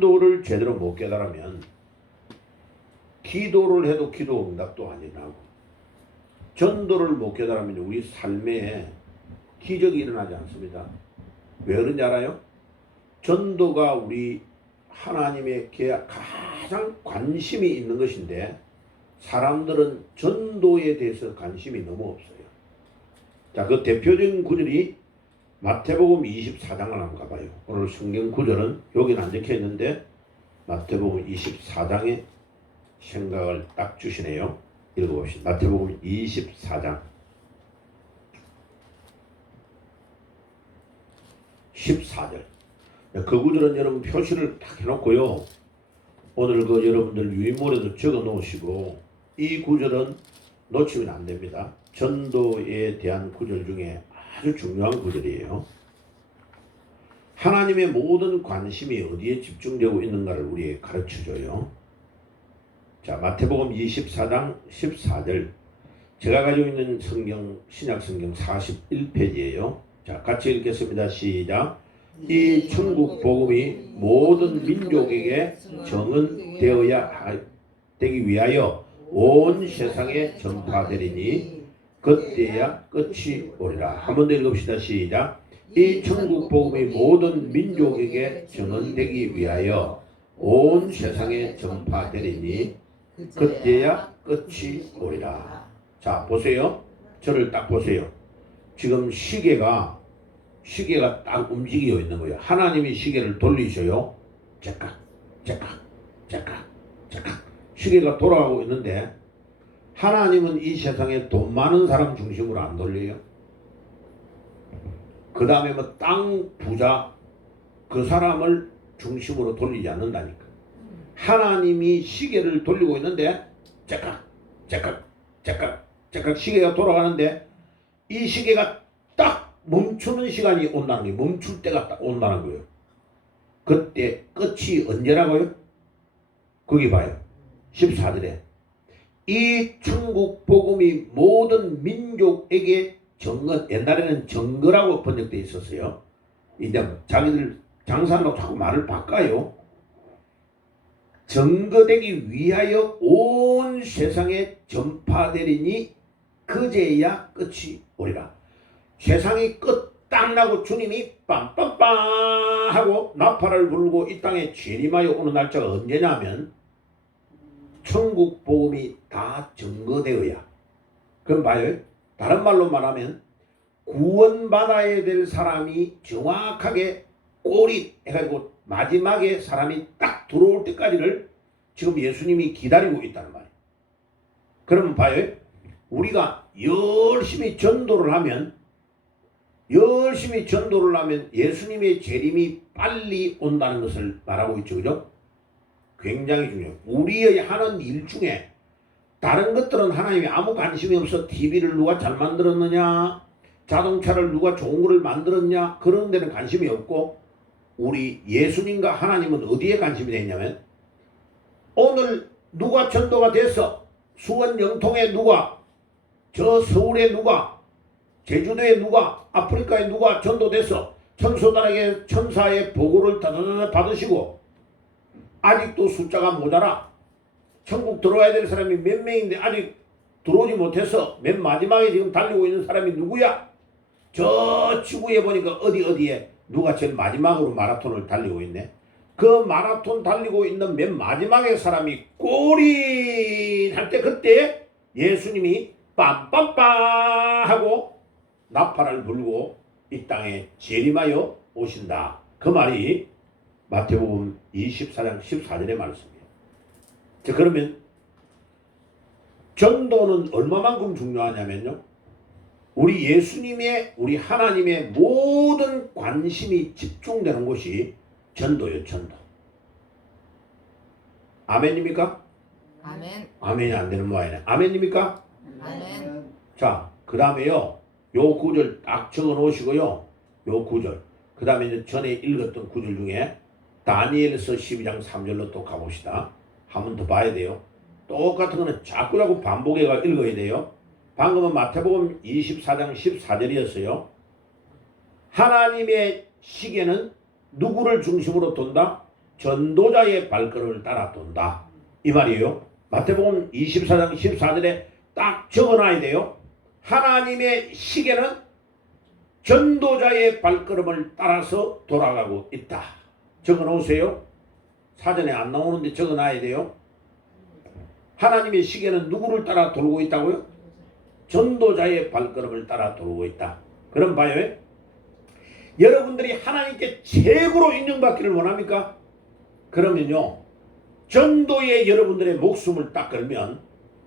전도를 제대로 못 깨달으면 기도를 해도 기도 응답도 안 일어나고, 전도를 못 깨달으면 우리 삶에 기적이 일어나지 않습니다. 왜 그런지 알아요? 전도가 우리 하나님에게 가장 관심이 있는 것인데 사람들은 전도에 대해서 관심이 너무 없어요. 자, 그 대표적인 구절이 마태복음 24장을 한번 가봐요. 오늘 성경 구절은 여기는 안 적혀 있는데 마태복음 24장에 생각을 딱 주시네요. 읽어봅시다. 마태복음 24장 14절. 그 구절은 여러분 표시를 딱 해놓고요. 오늘 그 여러분들 유인물에도 적어 놓으시고, 이 구절은 놓치면 안 됩니다. 전도에 대한 구절 중에 아주 중요한 구절이에요. 하나님의 모든 관심이 어디에 집중되고 있는가를 우리에게 가르쳐줘요. 자, 마태복음 24장 14절. 제가 가지고 있는 성경, 신약성경 41페이지예요. 자, 같이 읽겠습니다. 시작. 이 천국 복음이 모든 민족에게 정언되어야 되기 위하여 온 세상에 전파되리니 그때야 끝이 오리라. 한 번 더 읽읍시다. 시작. 이 천국 복음이 모든 민족에게 전언되기 위하여 온 세상에 전파되리니 그때야 끝이 오리라. 자, 보세요. 저를 딱 보세요. 지금 시계가 딱 움직이고 있는 거예요. 하나님이 시계를 돌리셔요. 째깍, 째깍, 째깍, 째깍. 시계가 돌아가고 있는데 하나님은 이 세상에 돈 많은 사람 중심으로 안 돌려요. 그 다음에 뭐 땅 부자 그 사람을 중심으로 돌리지 않는다니까. 하나님이 시계를 돌리고 있는데 째깍, 째깍, 째깍, 째깍 시계가 돌아가는데 이 시계가 딱 멈추는 시간이 온다는 거예요. 멈출 때가 딱 온다는 거예요. 그때 끝이 언제라고요? 거기 봐요. 14절에 이 천국 복음이 모든 민족에게 정거, 옛날에는 정거라고 번역되어 있었어요. 이제 자기들 장사한다고 자꾸 말을 바꿔요. 정거되기 위하여 온 세상에 전파되리니 그제야 끝이 오리라. 세상이 끝 딱 나고 주님이 빰빰빰 하고 나팔을 불고 이 땅에 재림하여 오는 날짜가 언제냐면 천국 복음이 다 증거되어야. 그럼 봐요. 다른 말로 말하면 구원받아야 될 사람이 정확하게 꼬리 해가지고 마지막에 사람이 딱 들어올 때까지를 지금 예수님이 기다리고 있다는 말이에요. 그러면 봐요. 우리가 열심히 전도를 하면 예수님의 재림이 빨리 온다는 것을 말하고 있죠. 그죠? 굉장히 중요해요. 우리의 하는 일 중에 다른 것들은 하나님이 아무 관심이 없어. TV를 누가 잘 만들었느냐, 자동차를 누가 좋은 거를 만들었냐, 그런 데는 관심이 없고, 우리 예수님과 하나님은 어디에 관심이 되냐면 오늘 누가 전도가 됐어. 수원 영통에 누가, 저 서울에 누가, 제주도에 누가, 아프리카에 누가 전도됐어. 천소단에게 천사의 보고를 다다다다 받으시고 아직도 숫자가 모자라. 천국 들어와야 될 사람이 몇 명인데 아직 들어오지 못해서 맨 마지막에 지금 달리고 있는 사람이 누구야? 저 지구에 보니까 어디에 누가 제일 마지막으로 마라톤을 달리고 있네. 그 마라톤 달리고 있는 맨 마지막에 사람이 꼬리 할 때 그때 예수님이 빰빰빰 하고 나팔을 불고 이 땅에 재림하여 오신다. 그 말이 마태복음 24장 14절의 말씀이에요. 자, 그러면 전도는 얼마만큼 중요하냐면요. 우리 예수님의, 우리 하나님의 모든 관심이 집중되는 곳이 전도예요. 전도. 아멘입니까? 아멘. 아멘이 안 되는 모양이네. 아멘입니까? 아멘. 자, 그 다음에요. 요 구절 딱 적어 놓으시고요. 요 구절. 그 다음에 이제 전에 읽었던 구절 중에 다니엘서 12장 3절로 또 가봅시다. 한 번 더 봐야 돼요. 똑같은 거는 자꾸 반복해가 읽어야 돼요. 방금은 마태복음 24장 14절이었어요. 하나님의 시계는 누구를 중심으로 돈다? 전도자의 발걸음을 따라 돈다. 이 말이에요. 마태복음 24장 14절에 딱 적어놔야 돼요. 하나님의 시계는 전도자의 발걸음을 따라서 돌아가고 있다. 적어놓으세요. 사전에 안 나오는데 적어놔야 돼요. 하나님의 시계는 누구를 따라 돌고 있다고요? 전도자의 발걸음을 따라 돌고 있다. 그럼 봐요. 여러분들이 하나님께 최고로 인정받기를 원합니까? 그러면요, 전도에 여러분들의 목숨을 딱 걸면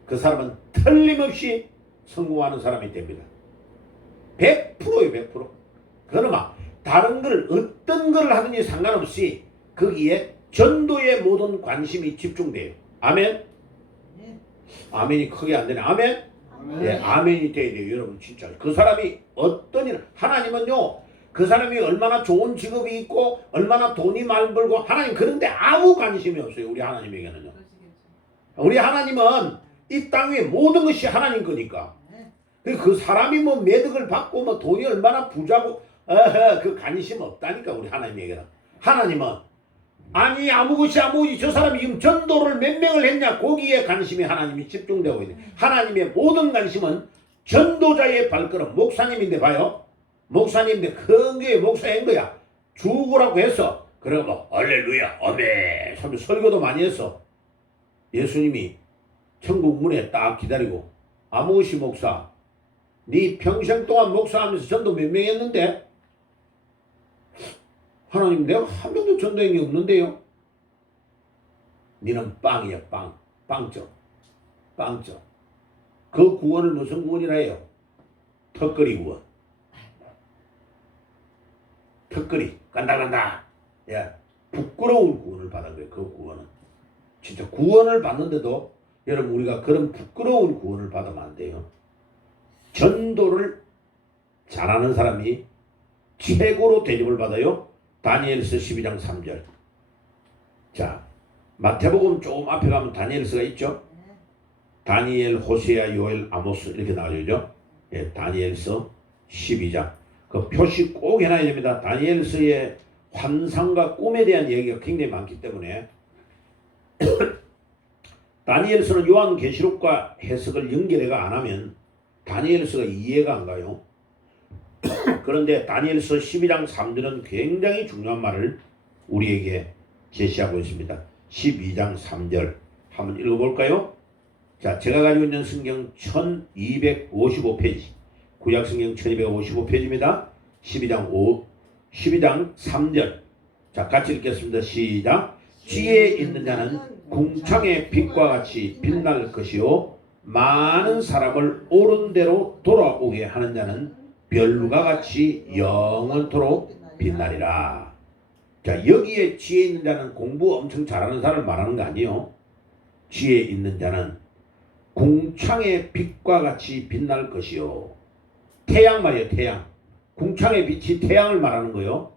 그 사람은 틀림없이 성공하는 사람이 됩니다. 100%예요, 100%. 그러나 다른 걸 어떤 걸 하든지 상관없이 거기에 전도의 모든 관심이 집중돼요. 아멘? 아멘이 크게 안 되네. 아멘? 예, 아멘이 돼야 돼요, 여러분. 진짜 그 사람이 어떤 일, 하나님은요, 그 사람이 얼마나 좋은 직업이 있고 얼마나 돈이 많이 벌고, 하나님 그런데 아무 관심이 없어요. 우리 하나님에게는요. 우리 하나님은 이 땅 위에 모든 것이 하나님 거니까. 그 사람이 뭐 매덕을 받고 뭐 돈이 얼마나 부자고 그 관심 없다니까. 우리 하나님에게는. 하나님은 아니 아무것이 저 사람이 지금 전도를 몇 명을 했냐, 거기에 관심이 하나님이 집중되고 있는. 하나님의 모든 관심은 전도자의 발걸음. 목사님인데 봐요. 목사님인데 큰 교회 목사인 거야. 죽으라고 했어. 그러고 뭐 할렐루야 아멘 하며 설교도 많이 했어. 예수님이 천국 문에 딱 기다리고, 아무것이 목사, 네 평생 동안 목사하면서 전도 몇 명 했는데? 하나님, 내가 한 명도 전도한 게 없는데요. 니는 빵이야, 빵. 빵점. 그 구원을 무슨 구원이라 해요? 턱걸이 구원. 턱걸이 간다. 야, 부끄러운 구원을 받은 거예요. 그 구원은 진짜 구원을 받는데도 여러분, 우리가 그런 부끄러운 구원을 받으면 안 돼요. 전도를 잘하는 사람이 최고로 대접을 받아요. 다니엘서 12장 3절. 자, 마태복음 조금 앞에 가면 다니엘서가 있죠. 다니엘, 호세아, 요엘, 아모스 이렇게 나와죠. 예, 다니엘서 12장. 그 표시 꼭 해놔야 됩니다. 다니엘서의 환상과 꿈에 대한 얘기가 굉장히 많기 때문에 다니엘서는 요한계시록과 해석을 연결해가 안 하면 다니엘서가 이해가 안 가요. 그런데 다니엘서 12장 3절은 굉장히 중요한 말을 우리에게 제시하고 있습니다. 12장 3절 한번 읽어볼까요? 자, 제가 가지고 있는 성경 1255페이지, 구약성경 1255페이지입니다. 12장 3절. 자, 같이 읽겠습니다. 시작. 지혜에 있는 자는 궁창의 빛과 같이 빛날 것이요, 많은 사람을 옳은 대로 돌아오게 하는 자는 별과 같이 영원토록 빛나리라. 자, 여기에 지혜 있는 자는 공부 엄청 잘하는 사람을 말하는 거 아니에요. 지혜 있는 자는 궁창의 빛과 같이 빛날 것이요. 태양 말이에요, 태양. 궁창의 빛이 태양을 말하는 거요.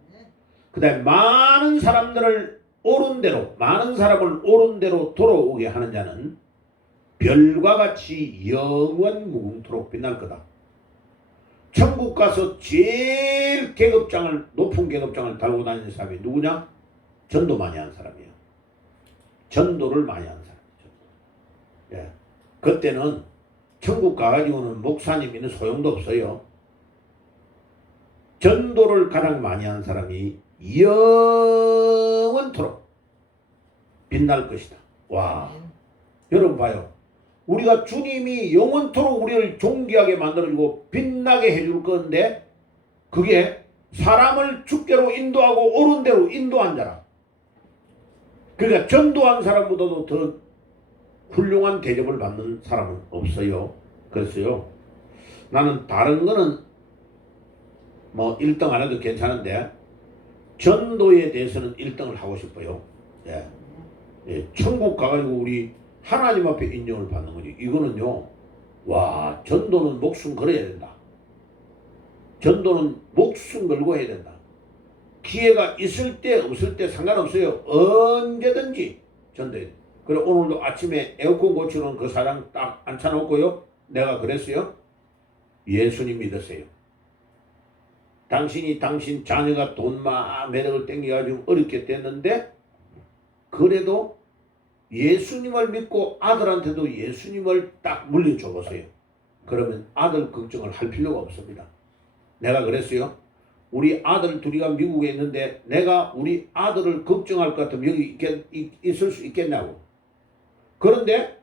그 다음에 많은 사람을 옳은 대로 돌아오게 하는 자는 별과 같이 영원 무궁토록 빛날 거다. 천국 가서 제일 높은 계급장을 달고 다니는 사람이 누구냐? 전도 많이 한 사람이에요. 전도를 많이 한 사람이죠. 예. 그때는 천국 가가지고는 목사님이는 소용도 없어요. 전도를 가장 많이 한 사람이 영원토록 빛날 것이다. 와, 여러분 봐요. 우리가 주님이 영원토록 우리를 존귀하게 만들어주고 빛나게 해줄 건데, 그게 사람을 주께로 인도하고 옳은 대로 인도한 자라. 그러니까 전도한 사람보다도 더 훌륭한 대접을 받는 사람은 없어요. 그래서요, 나는 다른 거는 뭐 1등 안 해도 괜찮은데 전도에 대해서는 1등을 하고 싶어요. 예. 예, 천국 가가지고 우리 하나님 앞에 인정을 받는 거지. 이거는요, 와, 전도는 목숨 걸어야 된다. 전도는 목숨 걸고 해야 된다. 기회가 있을 때 없을 때 상관없어요. 언제든지 전도해야 돼. 그래, 오늘도 아침에 에어컨 고치는 그 사장 딱 앉혀놓고요, 내가 그랬어요. 예수님 믿으세요. 당신 자녀가 돈 매덕을 땡겨가지고 어렵게 됐는데 그래도 예수님을 믿고 아들한테도 예수님을 딱 물려줘 보세요. 그러면 아들 걱정을 할 필요가 없습니다. 내가 그랬어요. 우리 아들 둘이가 미국에 있는데 내가 우리 아들을 걱정할 것 같으면 여기 있을 수 있겠냐고. 그런데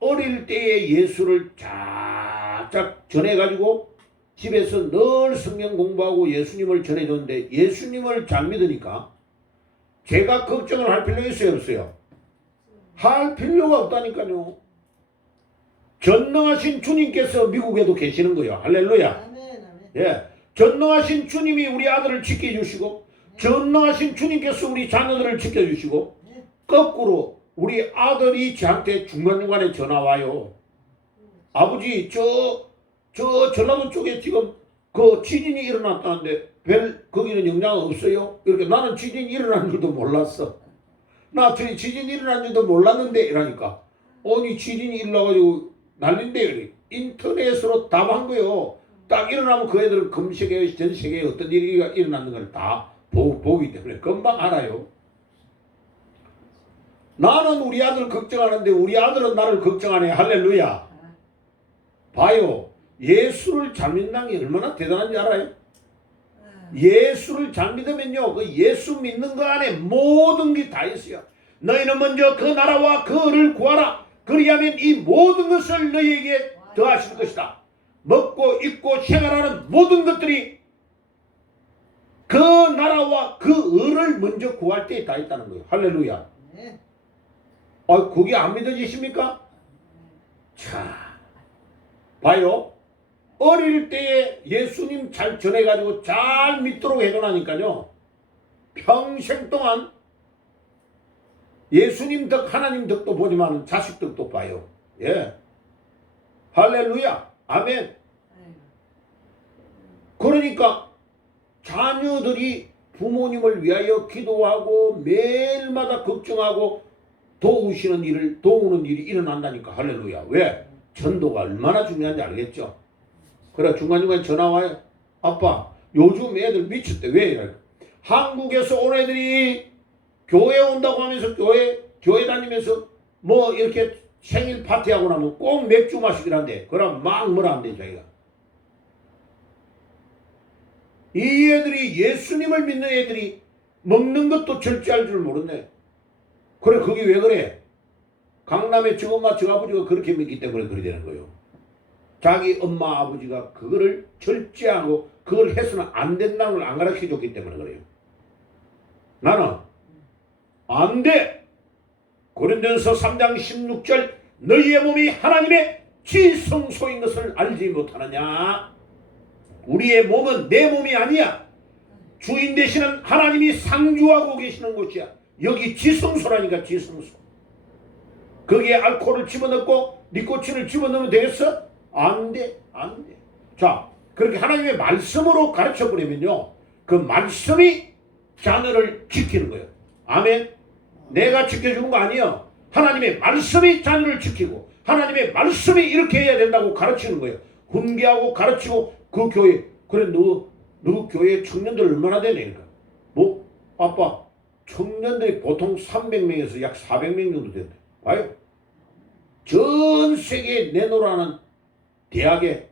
어릴 때에 예수를 쫙쫙 전해가지고 집에서 늘 성경 공부하고 예수님을 전해줬는데 예수님을 잘 믿으니까 제가 걱정을 할 필요가 있어요, 없어요? 할 필요가 없다니까요. 전능하신 주님께서 미국에도 계시는 거예요. 할렐루야. 예, 전능하신 주님이 우리 아들을 지켜주시고 전능하신 주님께서 우리 자녀들을 지켜주시고 거꾸로 우리 아들이 저한테 중간중간에 전화 와요. 아버지 저 전라도 쪽에 지금 그 지진이 일어났다는데 거기는 영향 없어요? 이렇게 나는 지진이 일어난 줄도 몰랐어. 나 지진이 일어난 줄도 몰랐는데 이러니까 아니 지진이 일어나가지고 난린데 이래. 인터넷으로 답한 거요. 딱 일어나면 그 애들은 금세계 전 세계에 어떤 일이 일어나는 걸 다 보기 때문에 금방 알아요. 나는 우리 아들 걱정하는데 우리 아들은 나를 걱정하네. 할렐루야. 봐요. 예수를 잘 믿는 게 얼마나 대단한지 알아요? 예수를 잘 믿으면요. 그 예수 믿는 거 안에 모든 게 다 있어요. 너희는 먼저 그 나라와 그를 구하라. 그리하면 이 모든 것을 너희에게 더하실 것이다. 먹고 입고 생활하는 모든 것들이 그 나라와 그 을을 먼저 구할 때에 다 있다는 거예요. 할렐루야. 그게 안 믿어지십니까? 자, 봐요. 어릴 때에 예수님 잘 전해가지고 잘 믿도록 해놓으니까요. 평생 동안 예수님 덕, 하나님 덕도 보지만 자식 덕도 봐요. 예. 할렐루야. 아멘. 그러니까 자녀들이 부모님을 위하여 기도하고 매일마다 걱정하고 도우는 일이 일어난다니까. 할렐루야. 왜? 전도가 얼마나 중요한지 알겠죠? 그래 중간중간에 전화 와요. 아빠 요즘 애들 미쳤대. 왜 이래? 한국에서 온 애들이 교회 온다고 하면서 교회 다니면서 뭐 이렇게 생일 파티하고 나면 꼭 맥주 마시기란데. 그럼 막 뭐라 한대 자기가. 이 애들이 예수님을 믿는 애들이 먹는 것도 절제할 줄 모르네. 그래 그게 왜 그래? 강남의 저 엄마 저 아버지가 그렇게 믿기 때문에 그래 되는 거예요. 자기 엄마 아버지가 그거를 절제하고 그걸 해서는 안 된다는 걸 안 가르쳐 줬기 때문에 그래요. 나는 안 돼. 고린도전서 3장 16절 너희의 몸이 하나님의 지성소인 것을 알지 못하느냐. 우리의 몸은 내 몸이 아니야. 주인 되시는 하나님이 상주하고 계시는 곳이야. 여기 지성소라니까. 지성소. 거기에 알코올을 집어넣고 니코틴을 집어넣으면 되겠어? 안 돼. 안 돼. 자, 그렇게 하나님의 말씀으로 가르쳐버리면요. 그 말씀이 자녀를 지키는 거예요. 아멘. 내가 지켜주는 거 아니에요. 하나님의 말씀이 자녀를 지키고 하나님의 말씀이 이렇게 해야 된다고 가르치는 거예요. 훈계하고 가르치고 그 교회. 그래 너 교회 청년들 얼마나 되니까. 뭐 아빠 청년들이 보통 300명에서 약 400명 정도 된대. 봐요. 전 세계에 내놓으라는 대학에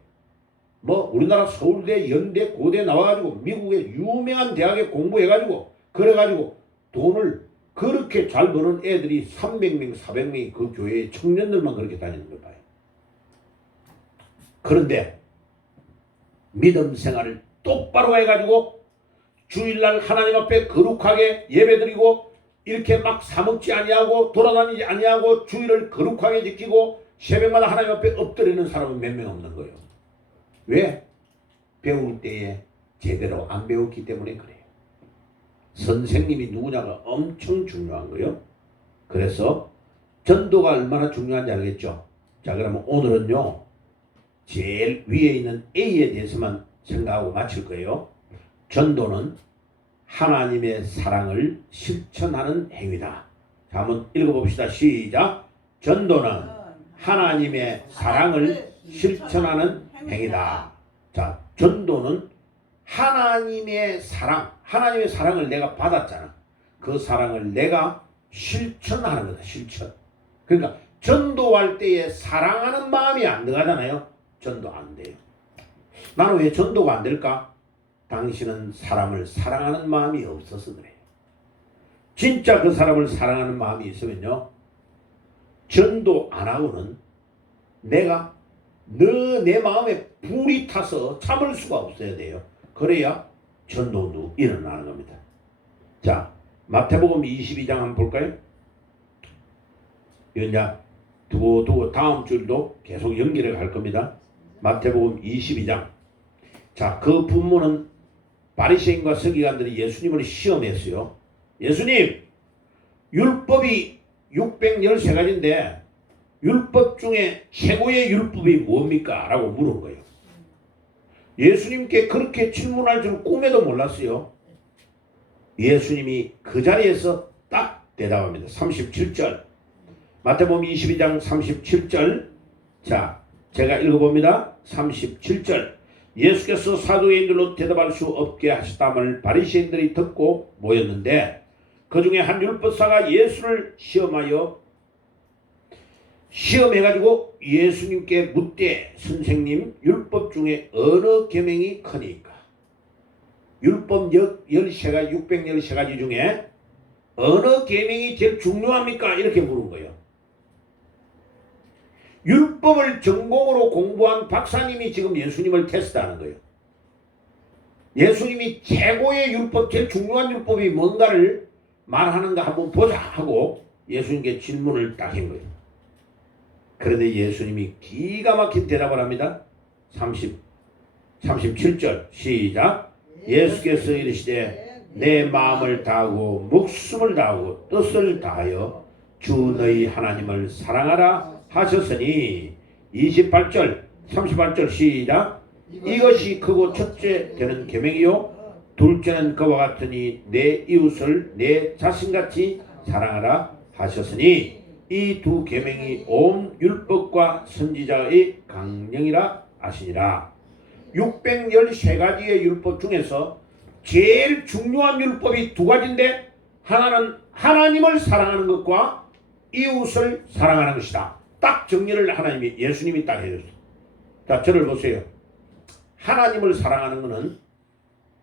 뭐 우리나라 서울대, 연대, 고대 나와가지고 미국의 유명한 대학에 공부해가지고 그래가지고 돈을 그렇게 잘 버는 애들이 300명, 400명이 그 교회에 청년들만 그렇게 다니는 걸 봐요. 그런데 믿음 생활을 똑바로 해가지고 주일날 하나님 앞에 거룩하게 예배드리고 이렇게 막 사먹지 아니하고 돌아다니지 아니하고 주일을 거룩하게 지키고 새벽마다 하나님 앞에 엎드리는 사람은 몇 명 없는 거예요. 왜? 배울 때에 제대로 안 배웠기 때문에 그래요. 선생님이 누구냐가 엄청 중요한 거예요. 그래서 전도가 얼마나 중요한지 알겠죠? 자, 그러면 오늘은요. 제일 위에 있는 A에 대해서만 생각하고 마칠 거예요. 전도는 하나님의 사랑을 실천하는 행위다. 자, 한번 읽어봅시다. 시작. 전도는 하나님의 사랑을 실천하는 행위다. 자, 전도는 하나님의 사랑을 내가 받았잖아. 그 사랑을 내가 실천하는 거다. 실천. 그러니까 전도할 때에 사랑하는 마음이 안 들어가잖아요. 전도 안 돼요. 나는 왜 전도가 안 될까? 당신은 사람을 사랑하는 마음이 없어서 그래요. 진짜 그 사람을 사랑하는 마음이 있으면요, 전도 안 하고는 내가 내 마음에 불이 타서 참을 수가 없어야 돼요. 그래야 전도도 일어나는 겁니다. 자, 마태복음 22장 한번 볼까요? 이건 두고 다음 줄도 계속 연결해 갈 겁니다. 마태복음 22장. 자, 그 분모는 바리새인과 서기관들이 예수님을 시험했어요. 예수님, 율법이 613가지인데 율법 중에 최고의 율법이 뭡니까? 라고 물은 거예요. 예수님께 그렇게 질문할 줄 꿈에도 몰랐어요. 예수님이 그 자리에서 딱 대답합니다. 37절. 마태복음 22장 37절. 자, 제가 읽어봅니다. 37절. 예수께서 사두개인들로 대답할 수 없게 하셨다함을 바리새인들이 듣고 모였는데 그 중에 한 율법사가 예수를 시험해가지고 예수님께 묻되 선생님, 율법 중에 어느 계명이 크니까? 율법 13가지 613가지 중에 어느 계명이 제일 중요합니까? 이렇게 물은 거예요. 율법을 전공으로 공부한 박사님이 지금 예수님을 테스트하는 거예요. 예수님이 최고의 율법, 제일 중요한 율법이 뭔가를 말하는가 한번 보자 하고 예수님께 질문을 딱 한 거예요. 그런데 예수님이 기가 막힌 대답을 합니다. 37절 시작. 예수께서 이르시되 내 마음을 다하고 목숨을 다하고 뜻을 다하여 주 너희 하나님을 사랑하라 하셨으니 28절 38절 시작. 이것이 크고 첫째 되는 계명이요 둘째는 그와 같으니 내 이웃을 내 자신같이 사랑하라 하셨으니 이 두 계명이 온 율법과 선지자의 강령이라 하시니라. 613가지의 율법 중에서 제일 중요한 율법이 두 가지인데 하나는 하나님을 사랑하는 것과 이웃을 사랑하는 것이다. 딱 정리를 예수님이 딱 해줬어요. 자, 저를 보세요. 하나님을 사랑하는 것은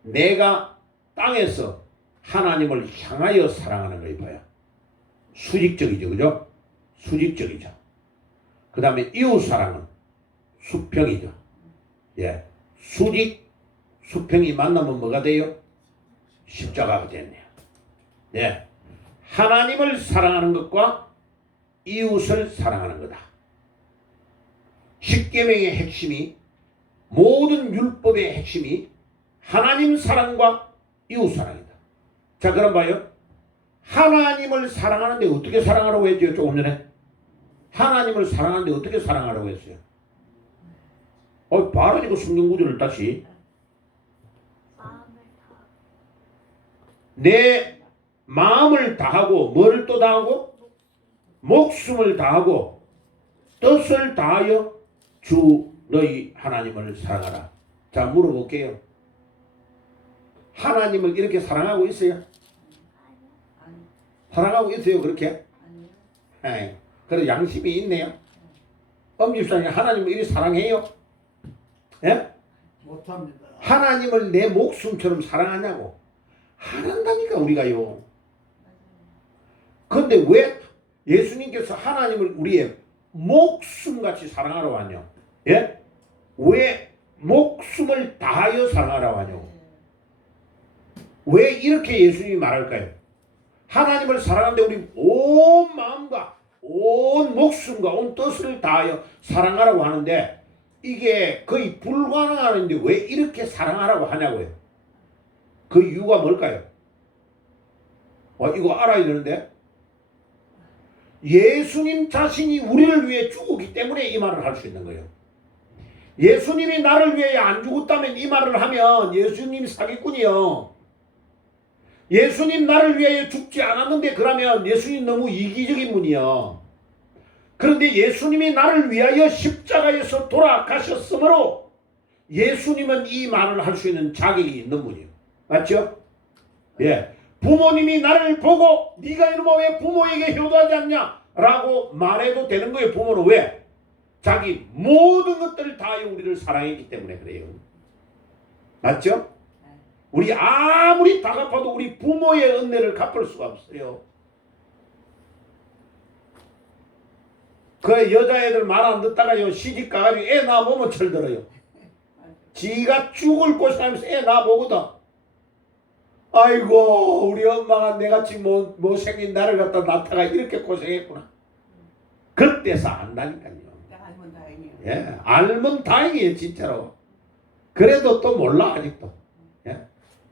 내가 땅에서 하나님을 향하여 사랑하는 거예요. 봐요. 수직적이죠. 그죠? 수직적이죠. 그 다음에 이웃 사랑은 수평이죠. 예. 수평이 만나면 뭐가 돼요? 십자가가 됐네요. 예. 하나님을 사랑하는 것과 이웃을 사랑하는 거다. 십계명의 핵심이, 모든 율법의 핵심이 하나님 사랑과 이웃 사랑이다. 자, 그럼 봐요. 하나님을 사랑하는데 어떻게 사랑하라고 했죠? 조금 전에 하나님을 사랑하는데 어떻게 사랑하라고 했어요? 바로 이거 성경 구절을 다시. 내 마음을 다하고 뭐를 또 다하고? 목숨을 다하고 뜻을 다하여 주 너희 하나님을 사랑하라. 자, 물어볼게요. 하나님을 이렇게 사랑하고 있어요? 사랑하고 있어요? 그렇게? 아니요. 그래도 양심이 있네요. 엄집사님, 하나님을 이렇게 사랑해요? 예? 못합니다. 하나님을 내 목숨처럼 사랑하냐고. 안 한다니까 우리가요. 그런데 왜 예수님께서 하나님을 우리의 목숨같이 사랑하라고 하냐? 예? 왜 목숨을 다하여 사랑하라고 하냐고. 왜 이렇게 예수님이 말할까요? 하나님을 사랑하는데 우리 온 마음과 온 목숨과 온 뜻을 다하여 사랑하라고 하는데 이게 거의 불가능한데 왜 이렇게 사랑하라고 하냐고요. 그 이유가 뭘까요? 이거 알아야 되는데 예수님 자신이 우리를 위해 죽었기 때문에 이 말을 할 수 있는 거예요. 예수님이 나를 위해 안 죽었다면 이 말을 하면 예수님이 사기꾼이요. 예수님 나를 위해 죽지 않았는데 그러면 예수님 너무 이기적인 분이요. 그런데 예수님이 나를 위하여 십자가에서 돌아가셨으므로 예수님은 이 말을 할 수 있는 자격이 있는 분이에요. 맞죠? 예. 부모님이 나를 보고 네가 이놈아 왜 부모에게 효도하지 않냐 라고 말해도 되는 거예요. 부모는 왜? 자기 모든 것들을 다하여 우리를 사랑했기 때문에 그래요. 맞죠? 우리 아무리 다 갚아도 우리 부모의 은혜를 갚을 수가 없어요. 그 여자애들 말 안 듣다가요 시집 가가지고 애 낳아보면 철들어요. 지가 죽을 고생하면서 애 낳아보거든. 아이고 우리 엄마가 내같이 못생긴 나를 갖다 낳다가 이렇게 고생했구나. 그때서 안다니까요. 알면 다행이에요. 예, 알면 다행이에요 진짜로. 그래도 또 몰라 아직도. 예,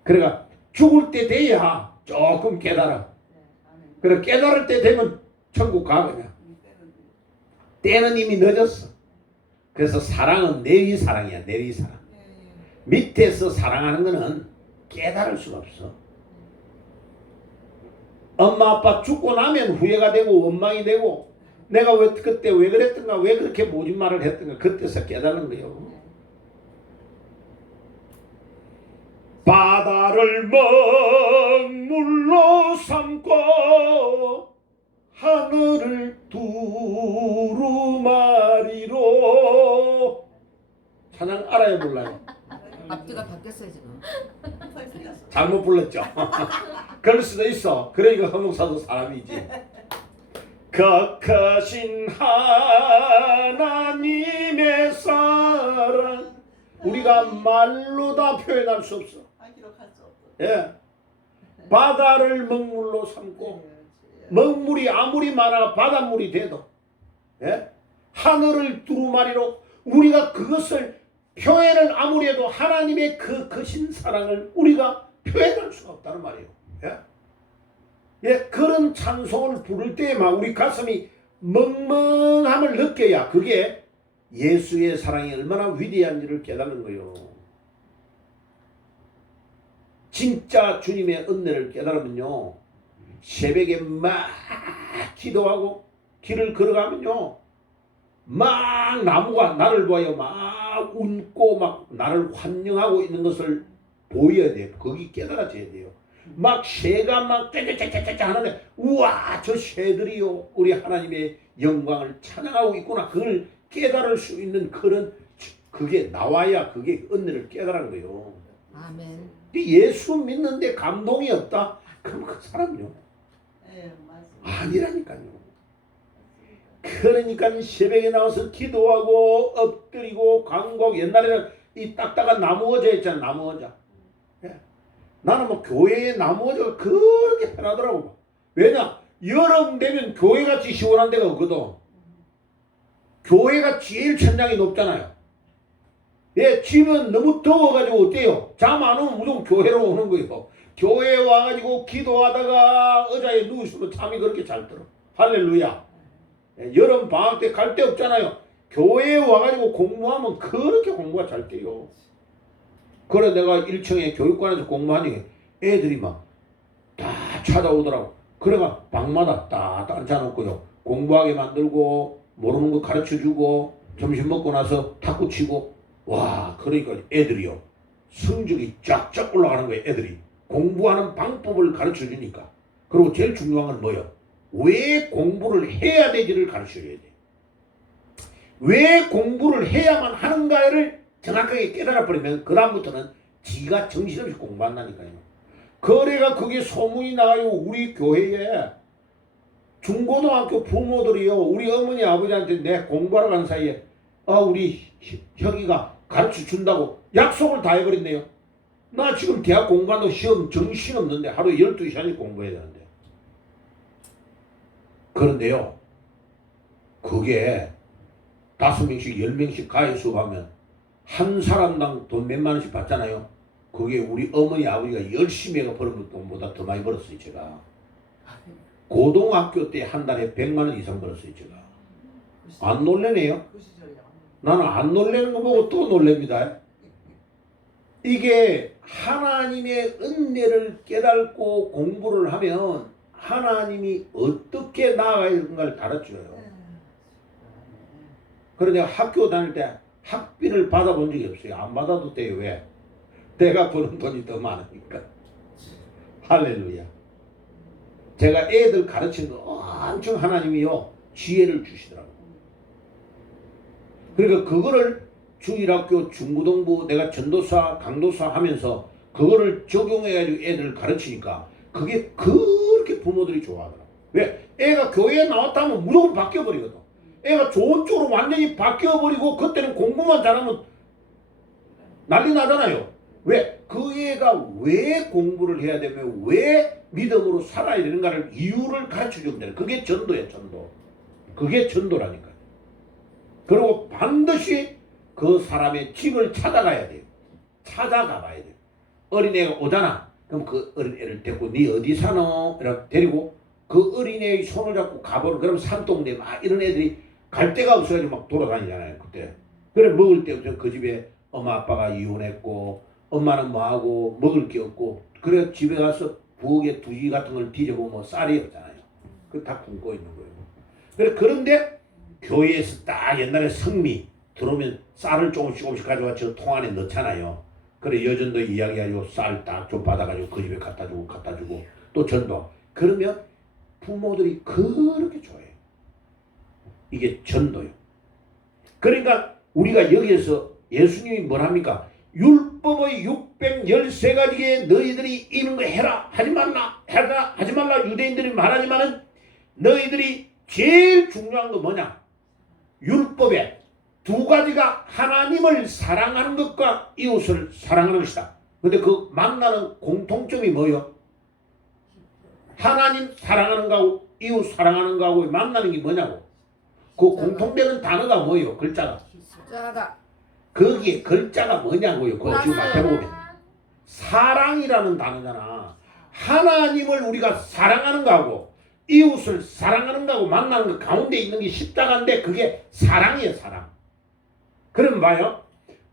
그러니까 죽을 때 돼야 조금 깨달아. 그래 깨달을 때 되면 천국 가 그냥. 때는 이미 늦었어. 그래서 사랑은 내리 사랑이야. 내리 사랑. 밑에서 사랑하는 거는 깨달을 수가 없어. 엄마 아빠 죽고 나면 후회가 되고 원망이 되고 내가 왜 그때 왜 그랬던가 왜 그렇게 모진 말을 했던가 그때서 깨달은 거예요. 바다를 먹물로 삼고 하늘을 두루마리로 찬양 알아요 몰라요? 앞뒤가 바뀌었어요 지금. 잘못 불렀죠. 그럴 수도 있어. 그러니까 허목사도 사람이지. 그 크신 하나님의 사랑 우리가 말로 다 표현할 수 없어. 예, 바다를 먹물로 삼고 먹물이 아무리 많아 바닷물이 돼도 예? 하늘을 두루마리로 우리가 그것을 표현을 아무리 해도 하나님의 그 크신 사랑을 우리가 표현할 수가 없다는 말이에요. 예? 예, 그런 찬송을 부를 때에만 우리 가슴이 멍멍함을 느껴야 그게 예수의 사랑이 얼마나 위대한지를 깨닫는 거예요. 진짜 주님의 은혜를 깨달으면요 새벽에 막 기도하고 길을 걸어가면요 막 나무가 나를 보여 막 웃고 막 나를 환영하고 있는 것을 보여야 돼요. 거기 깨달아져야 돼요. 막 새가 막 짜짜짜짜짜 하는데 우와 저 새들이요 우리 하나님의 영광을 찬양하고 있구나. 그걸 깨달을 수 있는 그런 그게 나와야 그게 은혜를 깨달은 거예요. 아멘. 예수 믿는데 감동이 없다? 그럼 그 사람요 아니라니까요. 그러니까 새벽에 나와서 기도하고 엎드리고 간구하고 옛날에는 이 딱딱한 나무 의자 있잖아. 나무 의자. 예. 나는 뭐 교회에 나무 의자가 그렇게 편하더라고. 왜냐 여름 되면 교회같이 시원한 데가 없거든. 교회가 제일 천장이 높잖아요. 예, 집은 너무 더워가지고 어때요? 잠 안 오면 무조건 교회로 오는 거예요. 교회에 와가지고 기도하다가 의자에 누우시면 잠이 그렇게 잘 들어. 할렐루야. 예, 여름 방학 때 갈 데 없잖아요. 교회에 와가지고 공부하면 그렇게 공부가 잘 돼요. 그래 내가 1층에 교육관에서 공부하니 애들이 막 다 찾아오더라고. 그래가 방마다 딱 앉아놓고요. 공부하게 만들고 모르는 거 가르쳐주고 점심 먹고 나서 탁구 치고 와 그러니까 애들이요. 성적이 쫙쫙 올라가는 거예요. 애들이. 공부하는 방법을 가르쳐주니까. 그리고 제일 중요한 건 뭐예요? 왜 공부를 해야 되지를 가르쳐줘야 돼. 왜 공부를 해야만 하는가를 정확하게 깨달아버리면 그 다음부터는 지가 정신없이 공부한다니까요. 그래가 그게 소문이 나요. 우리 교회에 중고등학교 부모들이요. 우리 어머니 아버지한테 내 공부하러 간 사이에 우리 형이가 가르쳐준다고 약속을 다 해버렸네요. 나 지금 대학 공부한다고 시험 정신없는데 하루에 12시간씩 공부해야 되는데. 그런데요. 그게 5명씩 10명씩 가해 수업하면 한 사람당 돈 몇만 원씩 받잖아요. 그게 우리 어머니 아버지가 열심히 해가 버는 돈보다 더 많이 벌었어요. 제가. 고등학교 때 한 달에 100만 원 이상 벌었어요. 제가. 안 놀래네요. 나는 안 놀래는 거 보고 또 놀랍니다. 이게 하나님의 은혜를 깨닫고 공부를 하면 하나님이 어떻게 나아가야 되는가를 가르쳐줘요. 그래서 내가 학교 다닐 때 학비를 받아본 적이 없어요. 안 받아도 돼요. 왜? 내가 버는 돈이 더 많으니까. 할렐루야. 제가 애들 가르치는 거 엄청 하나님이요 지혜를 주시더라고요. 그러니까 그거를 주일학교 중고등부 내가 전도사 강도사 하면서 그거를 적용해가지고 애들을 가르치니까 그게 그렇게 부모들이 좋아하더라고요. 왜? 애가 교회에 나왔다 하면 무조건 바뀌어버리거든. 애가 좋은 쪽으로 완전히 바뀌어버리고 그때는 공부만 잘하면 난리 나잖아요. 왜? 그 애가 왜 공부를 해야 되며 왜 믿음으로 살아야 되는가를 이유를 가르쳐주면 되는 그게 전도예요. 전도. 그게 전도라니까요. 그리고 반드시 그 사람의 집을 찾아가야 돼요. 찾아가 봐야 돼요. 어린애가 오잖아. 그럼 그 어린애를 데리고 네 어디 사노? 이렇게 데리고 그 어린애의 손을 잡고 가보는 그럼 산동네 막 이런 애들이 갈 데가 없어가지고 막 돌아다니잖아요. 그때. 그래 먹을 때 없으면 그 집에 엄마 아빠가 이혼했고 엄마는 뭐하고 먹을 게 없고 그래 집에 가서 부엌에 두지 같은 걸 뒤져보면 쌀이 없잖아요. 그 다 굶고 있는 거예요. 그래 그런데 교회에서 딱 옛날에 성미 들어오면 쌀을 조금씩 가져와 저 통 안에 넣잖아요. 그래 여전도 이야기하고 쌀 딱 좀 받아가지고 그 집에 갖다 주고 또 전도. 그러면 부모들이 그렇게 좋아해요. 이게 전도요. 그러니까 우리가 여기에서 예수님이 뭘 합니까? 율법의 613가지에 너희들이 이런 거 해라 하지 말라 해라 하지 말라 유대인들이 말하지만은 너희들이 제일 중요한 거 뭐냐? 율법에 두 가지가 하나님을 사랑하는 것과 이웃을 사랑하는 것이다. 근데 그 만나는 공통점이 뭐요? 하나님 사랑하는 거하고 이웃 사랑하는 거하고 만나는 게 뭐냐고? 그 공통되는 단어가 뭐예요? 글자가. 숫자가 거기에 글자가 뭐냐고요? 그거 지금 맞춰보면 사랑이라는 단어잖아. 하나님을 우리가 사랑하는 거하고 이웃을 사랑하는 거하고 만나는 거 가운데 있는 게 십자가인데 그게 사랑이에요. 사랑. 그럼 봐요.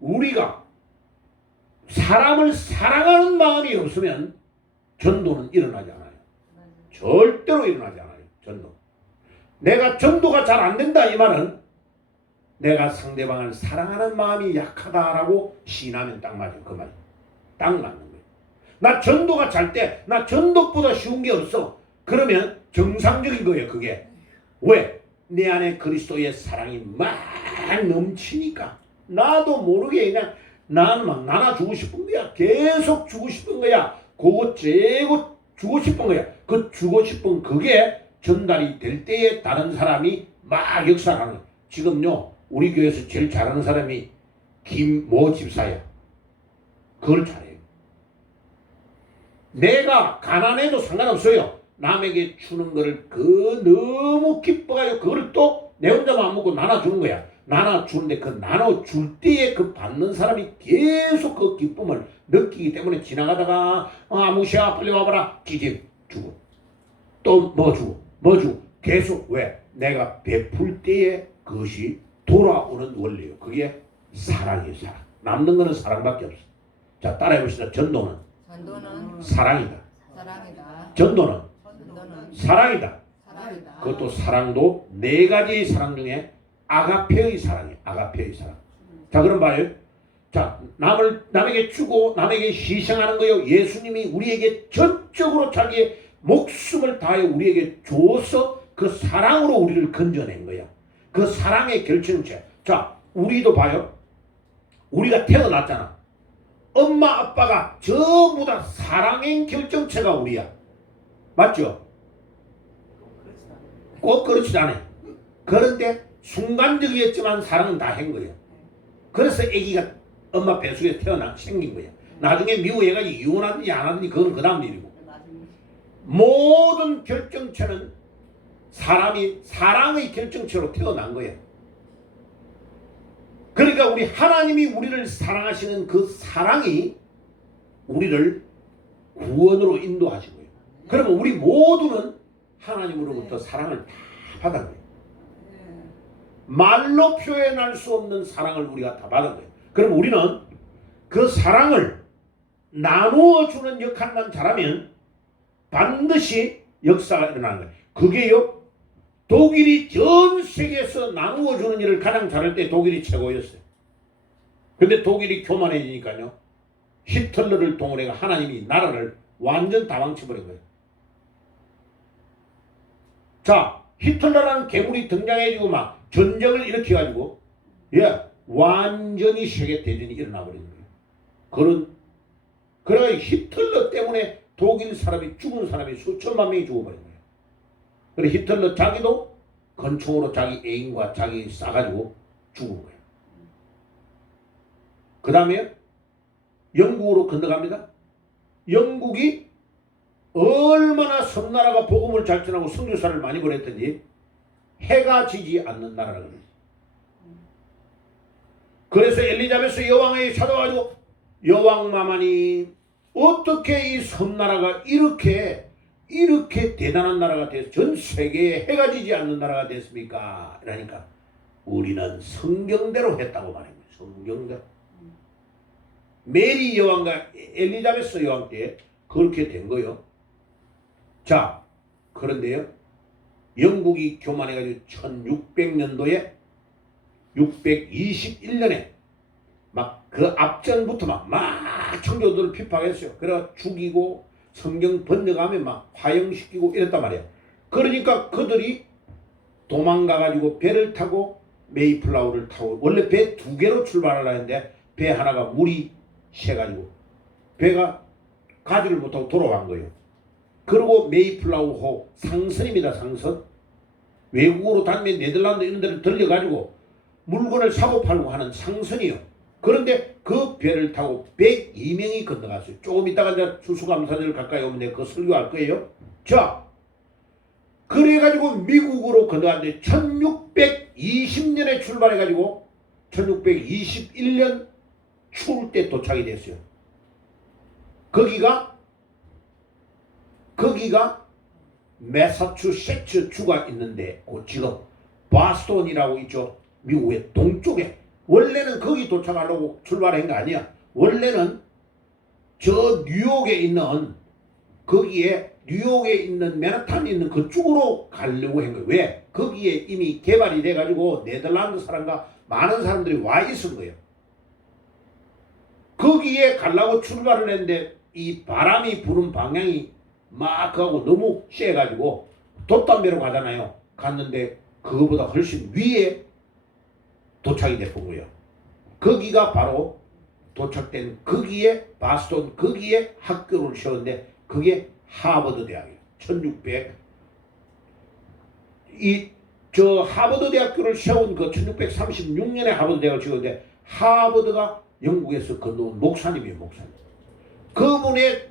우리가 사람을 사랑하는 마음이 없으면 전도는 일어나지 않아요. 절대로 일어나지 않아요. 전도. 내가 전도가 잘 안 된다 이 말은 내가 상대방을 사랑하는 마음이 약하다라고 시인하면 딱 맞아요. 그 말이. 딱 맞는 거예요. 나 전도가 잘 때 나 전도보다 쉬운 게 없어. 그러면 정상적인 거예요. 그게. 왜? 내 안에 그리스도의 사랑이 막 넘치니까 나도 모르게 그냥 나는 막 나눠주고 싶은 거야. 계속 주고 싶은 거야. 그거 재고 주고 싶은 거야. 그 주고 싶은 그게 전달이 될 때에 다른 사람이 막 역사하는 거야. 지금요 우리 교회에서 제일 잘하는 사람이 김모 집사야. 그걸 잘해요. 내가 가난해도 상관없어요. 남에게 주는 거를 그 너무 기뻐가지고 그걸 또 내 혼자만 안 먹고 나눠주는 거야. 나눠주는데 그 나눠줄 때에 그 받는 사람이 계속 그 기쁨을 느끼기 때문에 지나가다가 아무시야 빨리 와봐라 기집 주고 또 뭐 주고 계속 왜? 내가 베풀 때에 그것이 돌아오는 원리예요. 그게 사랑이에요. 사랑. 남는 거는 사랑밖에 없어. 자 따라해봅시다. 전도는 사랑이다. 사랑이다. 전도는 전도는 사랑이다. 사랑이다. 그것도 사랑도 네 가지의 사랑 중에 아가페의 사랑이에요. 아가페의 사랑. 자 그럼 봐요. 자 남에게 주고 남에게 희생하는 거요. 예수님이 우리에게 전적으로 자기의 목숨을 다하여 우리에게 줘서 그 사랑으로 우리를 건져낸 거야. 그 사랑의 결정체. 자 우리도 봐요. 우리가 태어났잖아. 엄마 아빠가 전부 다 사랑의 결정체가 우리야. 맞죠? 꼭 그렇지 않아요. 그런데 순간적이었지만 사랑은 다 한 거예요. 그래서 아기가 엄마 뱃속에 생긴 거예요. 나중에 미워해가지고 이혼하든지 안 하든지 그건 그 다음 일이고. 모든 결정체는 사람이 사랑의 결정체로 태어난 거예요. 그러니까 우리 하나님이 우리를 사랑하시는 그 사랑이 우리를 구원으로 인도하시고요. 그러면 우리 모두는 하나님으로부터 사랑을 다 받은 거예요. 말로 표현할 수 없는 사랑을 우리가 다 받은 거예요. 그럼 우리는 그 사랑을 나누어 주는 역할만 잘하면 반드시 역사가 일어나는 거예요. 그게요. 독일이 전 세계에서 나누어 주는 일을 가장 잘할 때 독일이 최고였어요. 근데 독일이 교만해지니까요. 히틀러를 동원해가 하나님이 나라를 완전 다 망쳐버린 거예요. 자, 히틀러라는 괴물이 등장해지고 막 전쟁을 일으켜가지고 완전히 세계 대전이 일어나 버리는 거예요. 그래가 히틀러 때문에 독일 사람이 죽은 사람이 수천만 명이 죽어버린 거예요. 그래 히틀러 자기도 권총으로 자기 애인과 자기 쏴가지고 죽은 거예요. 그 다음에 영국으로 건너갑니다. 영국이 얼마나 섬나라가 복음을 잘 전하고 선교사를 많이 보냈던지 해가 지지 않는 나라라는 거예요. 그래서 엘리자베스 여왕에게 찾아가지고 여왕마마니 어떻게 이 섬나라가 이렇게 대단한 나라가 돼서 전 세계에 해가 지지 않는 나라가 됐습니까? 이러니까 우리는 성경대로 했다고 말한 거예요. 성경대로. 메리 여왕과 엘리자베스 여왕 때 그렇게 된 거예요. 자, 그런데요. 영국이 교만해가지고 1600년도에 621년에 막 그 앞전부터 막 청교도를 핍박했어요. 그래가 죽이고 성경 번역하면 막 화형시키고 이랬단 말이야. 그러니까 그들이 도망가가지고 배를 타고 메이플라워를 타고 원래 배 2개로 출발하려 했는데 배 하나가 물이 새가지고 배가 가지를 못하고 돌아간 거예요. 그리고 메이플라워호 상선입니다. 상선. 외국으로 다니면 네덜란드 이런 데를 들려가지고 물건을 사고 팔고 하는 상선이요. 그런데 그 배를 타고 102명이 건너갔어요. 조금 있다가 이제 추수감사절 가까이 오면 내가 그 설교할 거예요. 자, 그래가지고 미국으로 건너갔는데 1620년에 출발해가지고 1621년 추울 때 도착이 됐어요. 거기가 매사추세츠 주가 있는데 그 지금 보스턴이라고 있죠. 미국의 동쪽에. 원래는 거기 도착하려고 출발한 거 아니야. 원래는 저 뉴욕에 있는 거기에 뉴욕에 있는 맨하탄에 있는 그쪽으로 가려고 한 거예요. 왜? 거기에 이미 개발이 돼가지고 네덜란드 사람과 많은 사람들이 와 있은 거예요. 거기에 가려고 출발을 했는데 이 바람이 부는 방향이 막 그하고 너무 세가지고 돛담배로 가잖아요. 갔는데 그거보다 훨씬 위에 도착이 됐던 거예요. 거기가 바로 도착된 거기에 바스톤 거기에 학교를 세웠는데 그게 하버드 대학이에요. 1600 하버드 대학교를 세운 그 1636년에 하버드 대학을 세웠는데 하버드가 영국에서 건너온 목사님이에요. 목사님. 그분의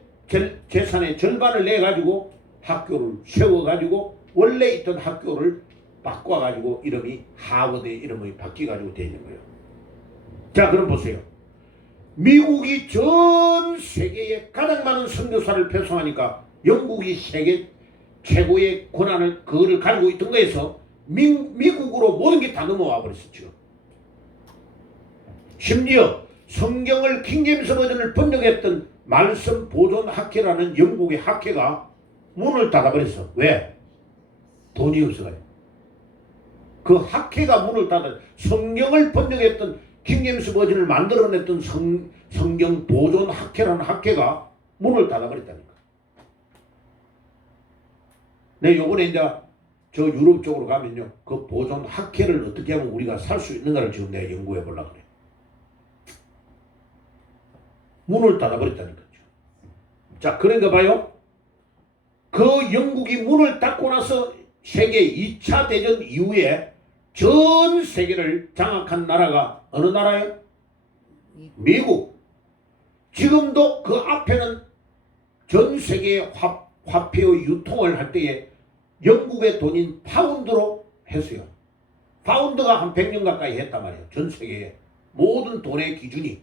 재산의 절반을 내가지고 학교를 세워가지고 원래 있던 학교를 바꿔가지고 이름이 하버드의 이름이 바뀌어가지고 되어 있는 거예요. 자, 그럼 보세요. 미국이 전 세계에 가장 많은 선교사를 배송하니까 영국이 세계 최고의 권한을 그거를 가지고 있던 거에서 미국으로 모든 게 다 넘어와 버렸었죠. 심지어 성경을 킹제임스 버전을 번역했던 말씀 보존 학회라는 영국의 학회가 문을 닫아버렸어. 왜? 돈이 없어가지고. 그 학회가 문을 닫아 성경을 번역했던 킹제임스 버전을 만들어냈던 성경 보존 학회라는 학회가 문을 닫아버렸다니까. 내 요번에 이제 저 유럽 쪽으로 가면요. 그 보존 학회를 어떻게 하면 우리가 살 수 있는가를 지금 내가 연구해 보려고 그래. 문을 닫아버렸다니까요. 자, 그런가 봐요. 그 영국이 문을 닫고 나서 세계 2차 대전 이후에 전 세계를 장악한 나라가 어느 나라예요? 미국. 지금도 그 앞에는 전 세계의 화폐의 유통을 할 때에 영국의 돈인 파운드로 했어요. 파운드가 한 100년 가까이 했단 말이에요. 전 세계에 모든 돈의 기준이.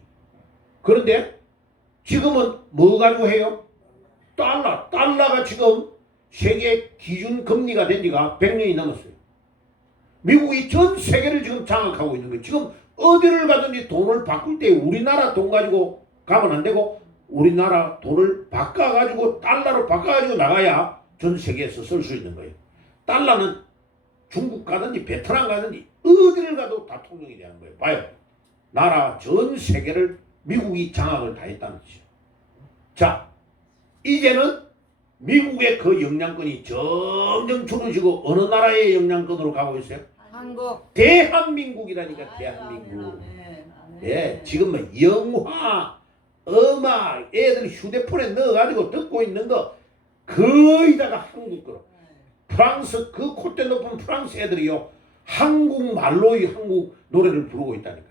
그런데 지금은 뭐 가지고 해요? 달러가 지금 세계 기준 금리가 된 지가 100년이 넘었어요. 미국이 전 세계를 지금 장악하고 있는 거예요. 지금 어디를 가든지 돈을 바꿀 때 우리나라 돈 가지고 가면 안 되고 우리나라 돈을 바꿔가지고 달러로 바꿔가지고 나가야 전 세계에서 쓸 수 있는 거예요. 달러는 중국 가든지 베트남 가든지 어디를 가도 다 통용이 되는 거예요. 봐요. 나라 전 세계를 미국이 장악을 다 했다는 거죠. 자, 이제는 미국의 그 영향권이 점점 줄어지고 어느 나라의 영향권으로 가고 있어요? 한국. 대한민국이라니까 대한민국. 예, 지금 뭐 영화, 음악, 애들 휴대폰에 넣어가지고 듣고 있는 거 거의 다가 한국 거로. 프랑스 그 콧대 높은 프랑스 애들이요 한국말로의 한국 노래를 부르고 있다니까.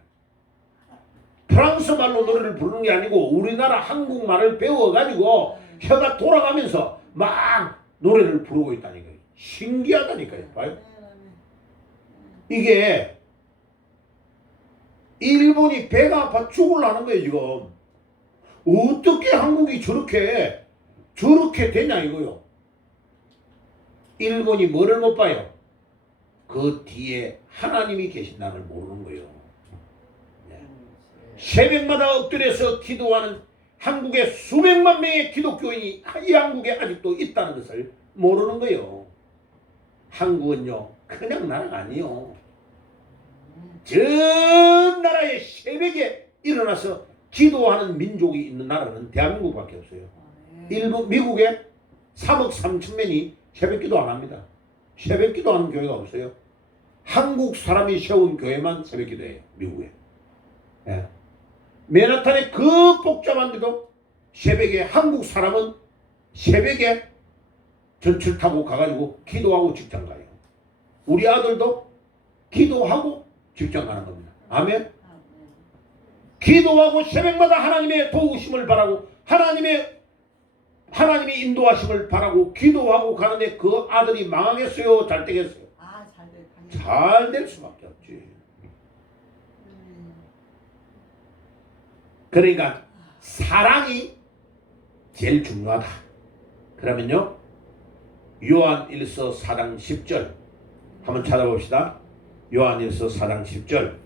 프랑스 말로 노래를 부르는 게 아니고 우리나라 한국말을 배워가지고 혀가 돌아가면서 막 노래를 부르고 있다니까요. 신기하다니까요. 봐요. 이게 일본이 배가 아파 죽으려는 거예요 지금. 어떻게 한국이 저렇게 되냐 이거요. 일본이 뭐를 못 봐요? 그 뒤에 하나님이 계신다는 걸 모르는 거예요. 새벽마다 엎드려서 기도하는 한국의 수백만 명의 기독교인이 이 한국에 아직도 있다는 것을 모르는 거예요. 한국은요 그냥 나라가 아니요. 전 나라의 새벽에 일어나서 기도하는 민족이 있는 나라는 대한민국밖에 없어요. 일본, 미국에 3억 3천명이 새벽기도 안 합니다. 새벽기도하는 교회가 없어요. 한국 사람이 세운 교회만 새벽기도해요. 미국에. 예. 맨하탄에 그 복잡한 데도 새벽에 한국 사람은 새벽에 전철 타고 가가지고 기도하고 직장 가요. 우리 아들도 기도하고 직장 가는 겁니다. 아멘. 기도하고 새벽마다 하나님의 도우심을 바라고 하나님의 인도하심을 바라고 기도하고 가는데 그 아들이 망하겠어요? 잘 되겠어요? 잘 될 수밖에 없지. 그러니까 사랑이 제일 중요하다. 그러면요 요한 1서 4장 10절 한번 찾아봅시다. 요한 1서 4장 10절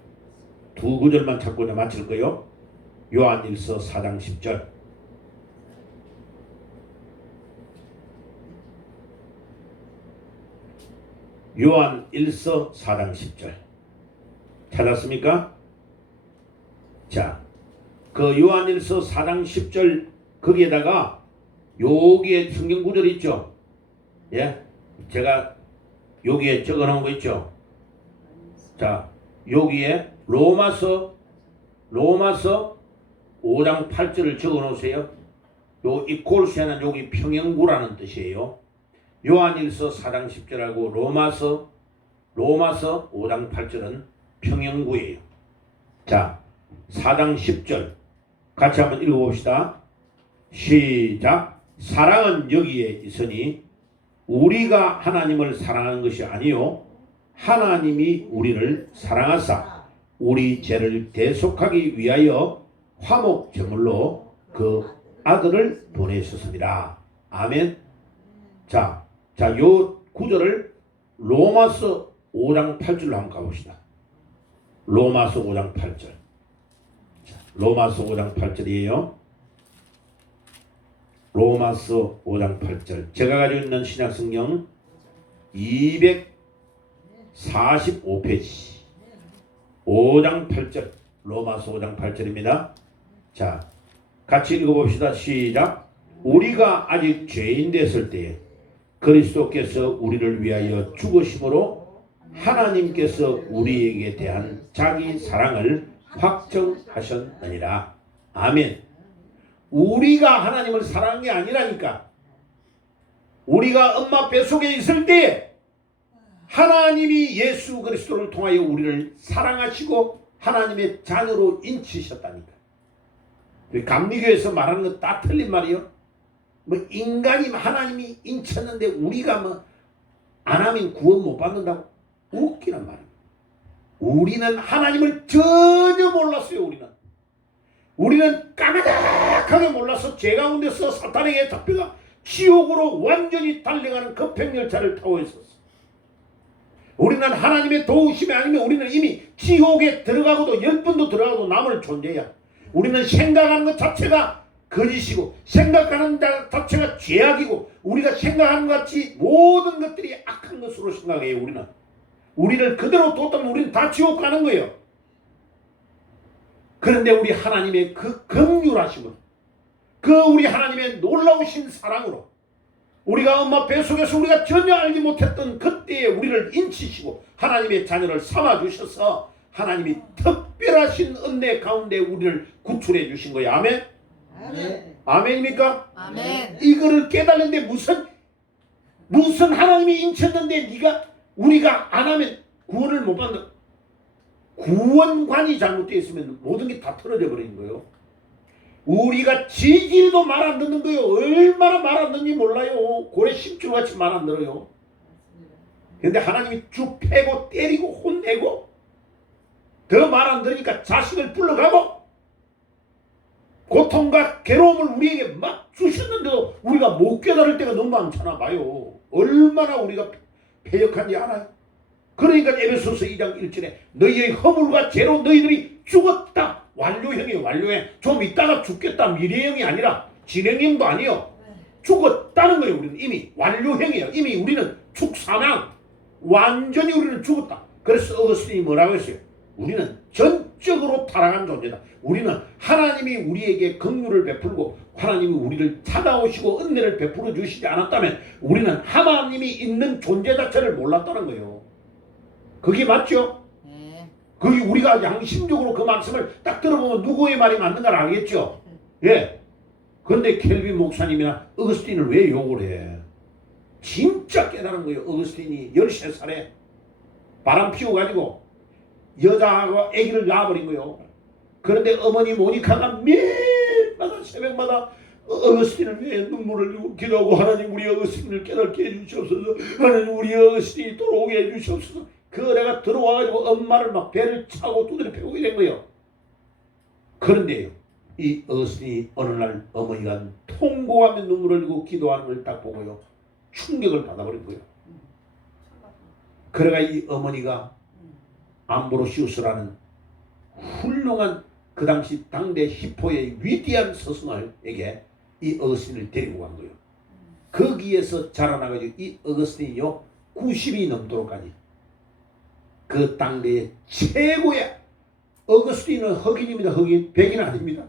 두 구절만 찾고 마칠 거요. 요한 1서 4장 10절 요한 1서 4장 10절 찾았습니까? 자, 그 요한 1서 4장 10절 거기에다가 여기에 성경 구절 있죠? 예? 제가 여기에 적어 놓은 거 있죠? 자, 여기에 로마서 5장 8절을 적어 놓으세요. 요 이콜시아는 여기 평행구라는 뜻이에요. 요한일서 4장 10절하고 로마서 5장 8절은 평행구예요. 자, 4장 10절 같이 한번 읽어봅시다. 시작. 사랑은 여기에 있으니 우리가 하나님을 사랑하는 것이 아니요 하나님이 우리를 사랑하사 우리 죄를 대속하기 위하여 화목 제물로 그 아들을 보내셨습니다. 아멘. 자, 요 구절을 로마서 5장 8절로 한번 가봅시다. 로마서 5장 8절. 로마서 5장 8절이에요. 로마서 5장 8절. 제가 가지고 있는 신약성경 245페이지 5장 8절. 로마서 5장 8절입니다. 자, 같이 읽어봅시다. 시작. 우리가 아직 죄인 됐을 때에 그리스도께서 우리를 위하여 죽으심으로 하나님께서 우리에게 대한 자기 사랑을 확정하셨느니라. 아멘. 우리가 하나님을 사랑한 게 아니라니까. 우리가 엄마 뱃속에 있을 때 하나님이 예수 그리스도를 통하여 우리를 사랑하시고 하나님의 자녀로 인치셨다니까. 감리교에서 말하는 거 다 틀린 말이요. 뭐 인간이 하나님이 인쳤는데 우리가 뭐 안 하면 구원 못 받는다고? 웃기란 말이에요. 우리는 하나님을 전혀 몰랐어요. 우리는 까마득하게 몰라서 죄 가운데서 사탄에게 잡혀가 지옥으로 완전히 달려가는 급행열차를 타고 있었어. 우리는 하나님의 도우심이 아니면 우리는 이미 지옥에 들어가고도 10번도 들어가도 남을 존재야. 우리는 생각하는 것 자체가 거짓이고 생각하는 것 자체가 죄악이고 우리가 생각하는 것 같이 모든 것들이 악한 것으로 생각해요. 우리를 그대로 뒀다면 우리는 다 지옥 가는 거예요. 그런데 우리 하나님의 그 긍휼하심으로 그 우리 하나님의 놀라우신 사랑으로 우리가 엄마 뱃속에서 우리가 전혀 알지 못했던 그때에 우리를 인치시고 하나님의 자녀를 삼아주셔서 하나님이 특별하신 은혜 가운데 우리를 구출해 주신 거예요. 아멘? 아멘. 아멘입니까? 아멘. 이거를 깨달는데 무슨 하나님이 인쳤는데 우리가 안 하면 구원을 못 받는, 구원관이 잘못되어 있으면 모든 게 다 틀어져 버리는 거예요. 우리가 지질도 말 안 듣는 거예요. 얼마나 말 안 듣는지 몰라요. 고래 심줄같이 말 안 들어요. 근데 하나님이 쭉 패고 때리고 혼내고 더 말 안 들으니까 자식을 불러가고 고통과 괴로움을 우리에게 막 주셨는데도 우리가 못 깨달을 때가 너무 많잖아 봐요. 얼마나 우리가 패역한지 알아요. 그러니까 에베소서 2장 1절에 너희의 허물과 죄로 너희들이 죽었다. 완료형이에요. 완료형. 좀 있다가 죽겠다. 미래형이 아니라 진행형도 아니요. 죽었다는 거예요. 우리는 이미 완료형이에요. 이미 우리는 축사망. 완전히 우리는 죽었다. 그래서 어거스틴이 뭐라고 했어요? 우리는 전적으로 타락한 존재다. 우리는 하나님이 우리에게 긍휼을 베풀고 하나님이 우리를 찾아오시고 은혜를 베풀어 주시지 않았다면 우리는 하나님이 있는 존재 자체를 몰랐다는 거예요. 그게 맞죠? 네. 그게 우리가 양심적으로 그 말씀을 딱 들어보면 누구의 말이 맞는 걸 알겠죠? 예. 그런데 켈빈 목사님이나 어거스틴을 왜 욕을 해? 진짜 깨달은 거예요. 어거스틴이 13살에 바람 피워가지고 여자하고 아기를 낳아버린 거예요. 그런데 어머니 모니카가 매일마다 새벽마다 어거스틴을 위해 눈물을 흘리고 기도하고 하나님 우리 어거스틴을 깨닫게 해주시옵소서. 하나님 우리 어거스틴이 돌아오게 해주시옵소서. 그 애가 들어와가지고 엄마를 막 배를 차고 두드려 패고 이런 거예요. 그런데요, 이 어거스틴이 어느 날 어머니가 통곡하며 눈물을 흘리고 기도하는 걸 딱 보고요, 충격을 받아버린 거예요. 그래가 이 어머니가 암브로시우스라는 훌륭한 그 당시 당대 히포의 위대한 스승에게 이 어거스틴을 데리고 간 거예요. 거기에서 자라나가지고 이 어거스틴이요 90이 넘도록까지 그 당대의 최고의, 어거스틴은 흑인입니다. 흑인, 백인 아닙니다.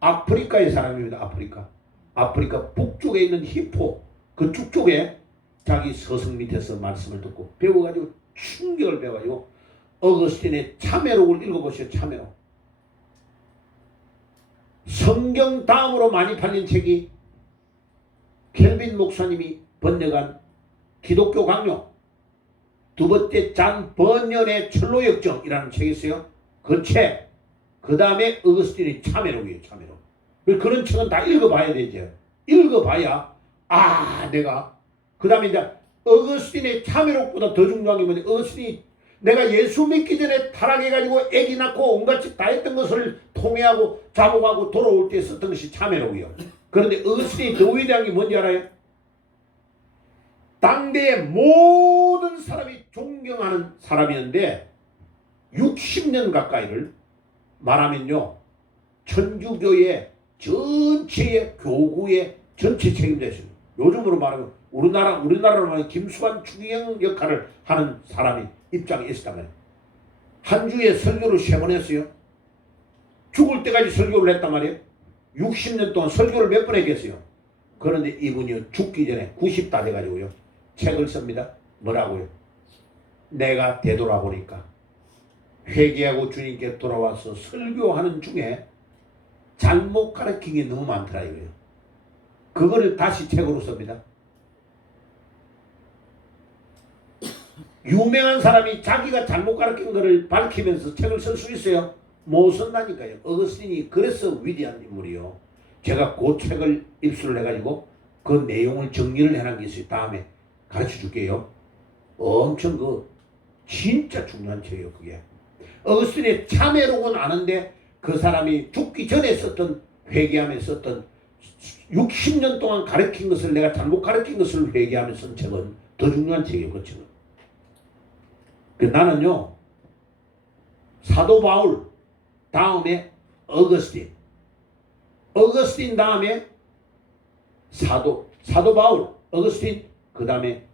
아프리카의 사람입니다. 아프리카 북쪽에 있는 히포 그쪽 쪽에 자기 스승 밑에서 말씀을 듣고 배워가지고 충격을 배워가지고 어거스틴의 참회록을 읽어보세요. 참회록. 성경 다음으로 많이 팔린 책이 켈빈 목사님이 번역한 기독교 강요 두 번째 잔 번연의 철로역정이라는 책이 있어요. 그 책. 그 다음에 어거스틴의 참회록이에요. 참회록. 그런 책은 다 읽어봐야 되죠. 읽어봐야 내가 그 다음에 이제 어거스틴의 참회록보다 더 중요한 게 뭐냐, 어거스틴이 내가 예수 믿기 전에 타락해가지고 애기 낳고 온갖 짓 다 했던 것을 통회하고 자복하고 돌아올 때 썼던 것이 참회록이요. 그런데 어거스틴이 더 위대한 게 뭔지 알아요? 당대의 모든 사람이 존경하는 사람이었는데 60년 가까이를 말하면요 천주교의 전체의 교구의 전체 책임자였습니다. 요즘으로 말하면 우리나라로 말하면 김수환 추기경 역할을 하는 사람이 입장에 있었다면 한 주에 설교를 3번 했어요. 죽을 때까지 설교를 했단 말이에요. 60년 동안 설교를 몇 번 했겠어요. 그런데 이분이 죽기 전에 90 다 돼가지고요 책을 씁니다. 뭐라고요? 내가 되돌아보니까 회개하고 주님께 돌아와서 설교하는 중에 잘못 가르친 게 너무 많더라 이거예요. 그거를 다시 책으로 씁니다. 유명한 사람이 자기가 잘못 가르친 거를 밝히면서 책을 쓸 수 있어요? 못 쓴다니까요. 어거스틴이 그래서 위대한 인물이요. 제가 그 책을 입수를 해가지고 그 내용을 정리를 해놓은 게 있어요. 다음에 가르쳐 줄게요. 엄청 진짜 중요한 책이에요. 그게 어거스틴의 참회록은 아는데 그 사람이 죽기 전에 썼던, 회개하며 썼던 60년 동안 가르친 것을, 내가 잘못 가르친 것을 회개하며 쓴 책은 더 중요한 책이에요. 그 책은. 나는요 사도 바울 다음에 어거스틴 다음에 사도 바울, 어거스틴, 그 다음에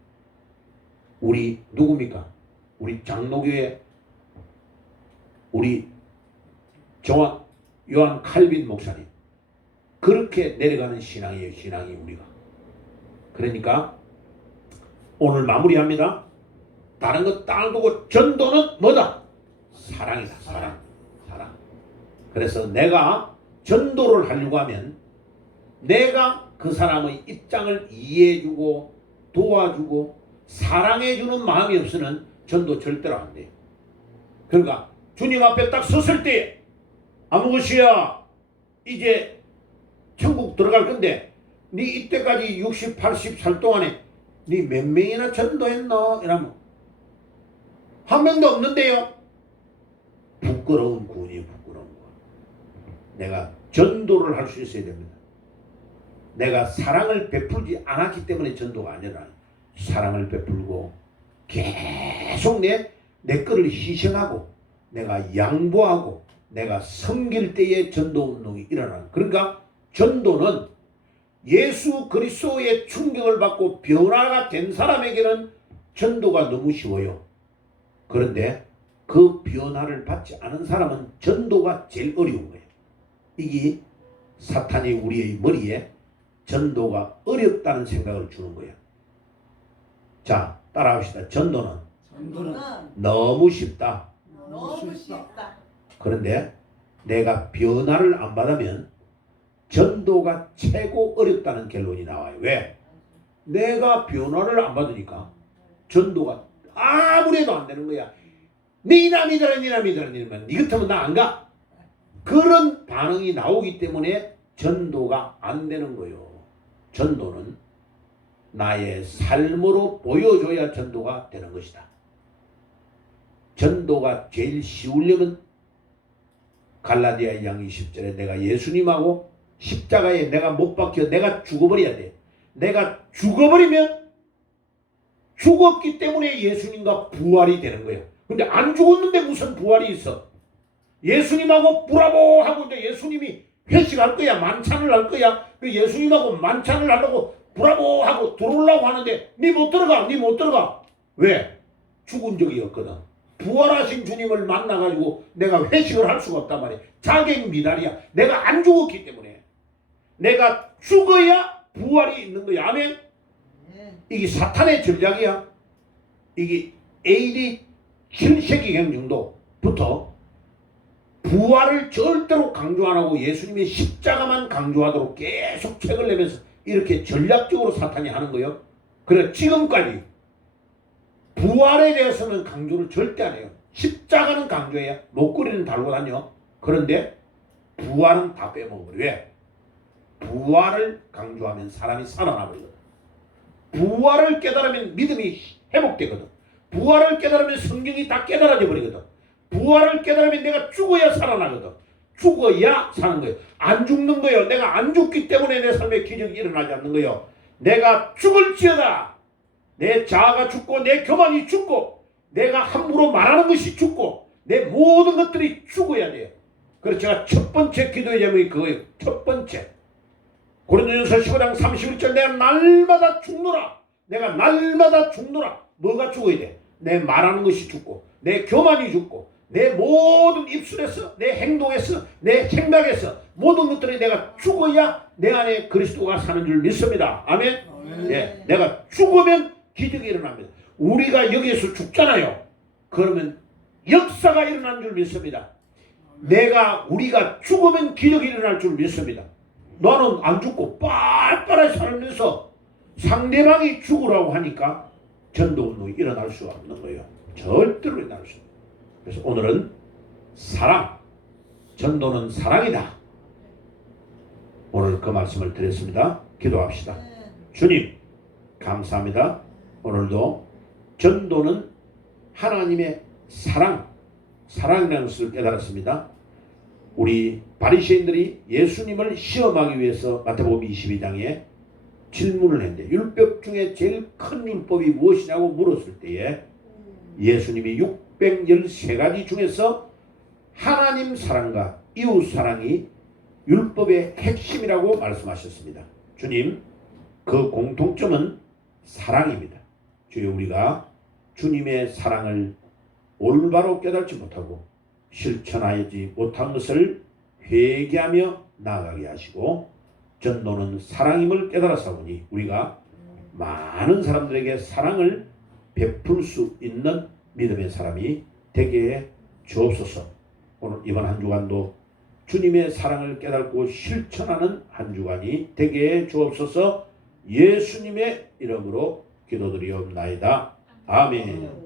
우리 누굽니까? 우리 장로교회 우리 요한 칼빈 목사님. 그렇게 내려가는 신앙이에요. 신앙이 우리가. 그러니까 오늘 마무리합니다. 다른 것 따두고 전도는 뭐다? 사랑이다. 사랑. 사랑. 그래서 내가 전도를 하려고 하면 내가 그 사람의 입장을 이해해주고 도와주고 사랑해주는 마음이 없으면 전도 절대로 안 돼요. 그러니까 주님 앞에 딱 섰을 때 아무것이야 이제 천국 들어갈 건데 네 이때까지 60, 80 살 동안에 네 몇 명이나 전도했노? 이러면 한 명도 없는데요. 부끄러운 구원이에요. 부끄러운 구원. 내가 전도를 할 수 있어야 됩니다. 내가 사랑을 베풀지 않았기 때문에 전도가 아니라 사랑을 베풀고 계속 내 거를 희생하고 내가 양보하고 내가 섬길 때에 전도 운동이 일어나는. 그러니까 전도는 예수 그리스도의 충격을 받고 변화가 된 사람에게는 전도가 너무 쉬워요. 그런데 그 변화를 받지 않은 사람은 전도가 제일 어려운 거예요. 이게 사탄이 우리의 머리에 전도가 어렵다는 생각을 주는 거예요. 자, 따라합시다. 전도는 너무 쉽다. 너무 쉽다. 그런데 내가 변화를 안 받으면 전도가 최고 어렵다는 결론이 나와요. 왜? 내가 변화를 안 받으니까 전도가 아무래도 안 되는 거야. 니나 믿어라 이러면 니 같으면 나 안 가. 그런 반응이 나오기 때문에 전도가 안 되는 거예요. 전도는 나의 삶으로 보여줘야 전도가 되는 것이다. 전도가 제일 쉬우려면 갈라디아 2장 20절에 내가 예수님하고 십자가에 내가 못 박혀 내가 죽어버려야 돼. 내가 죽어버리면 죽었기 때문에 예수님과 부활이 되는 거예요. 근데 안 죽었는데 무슨 부활이 있어? 예수님하고 브라보 하고 이제 예수님이 회식할 거야. 만찬을 할 거야. 그 예수님하고 만찬을 하려고 브라보 하고 들어오려고 하는데 니 못 들어가. 니 못 들어가. 왜? 죽은 적이 없거든. 부활하신 주님을 만나가지고 내가 회식을 할 수가 없단 말이야. 자객 미달이야. 내가 안 죽었기 때문에. 내가 죽어야 부활이 있는 거야. 아멘? 이게 사탄의 전략이야. 이게 AD 7세기경 정도부터 부활을 절대로 강조 안 하고 예수님의 십자가만 강조하도록 계속 책을 내면서 이렇게 전략적으로 사탄이 하는 거예요. 그래 지금까지 부활에 대해서는 강조를 절대 안 해요. 십자가는 강조해야 목걸이는 달고 다녀. 그런데 부활은 다 빼먹어버려. 왜? 부활을 강조하면 사람이 살아나버리거든. 부활을 깨달으면 믿음이 회복되거든. 부활을 깨달으면 성경이 다 깨달아져 버리거든. 부활을 깨달으면 내가 죽어야 살아나거든. 죽어야 사는 거예요. 안 죽는 거예요. 내가 안 죽기 때문에 내 삶에 기적이 일어나지 않는 거예요. 내가 죽을지어다. 내 자아가 죽고 내 교만이 죽고 내가 함부로 말하는 것이 죽고 내 모든 것들이 죽어야 돼요. 그래서 제가 첫 번째 기도의 제목이 그거예요. 첫 번째. 고린도전서 15장 31절 내가 날마다 죽노라. 내가 날마다 죽노라. 뭐가 죽어야 돼? 내 말하는 것이 죽고 내 교만이 죽고 내 모든 입술에서 내 행동에서 내 생각에서 모든 것들이 내가 죽어야 내 안에 그리스도가 사는 줄 믿습니다. 아멘? 네, 내가 죽으면 기적이 일어납니다. 우리가 여기에서 죽잖아요. 그러면 역사가 일어나는 줄 믿습니다. 우리가 죽으면 기적이 일어날 줄 믿습니다. 너는 안 죽고 빨빨하게 살면서 상대방이 죽으라고 하니까 전도운동이 일어날 수가 없는 거예요. 절대로 일어날 수 없어요. 그래서 오늘은 사랑, 전도는 사랑이다. 오늘 그 말씀을 드렸습니다. 기도합시다. 주님 감사합니다. 오늘도 전도는 하나님의 사랑이라는 것을 깨달았습니다. 우리 바리새인들이 예수님을 시험하기 위해서 마태복음 22장에 질문을 했는데 율법 중에 제일 큰 율법이 무엇이냐고 물었을 때에 예수님이 613가지 중에서 하나님 사랑과 이웃 사랑이 율법의 핵심이라고 말씀하셨습니다. 주님, 그 공통점은 사랑입니다. 주여, 우리가 주님의 사랑을 올바로 깨닫지 못하고 실천하지 못한 것을 회개하며 나아가게 하시고 전도는 사랑임을 깨달아서 보니 우리가 많은 사람들에게 사랑을 베풀 수 있는 믿음의 사람이 되게 주옵소서. 오늘 이번 한 주간도 주님의 사랑을 깨닫고 실천하는 한 주간이 되게 주옵소서. 예수님의 이름으로 기도드리옵나이다. 아멘.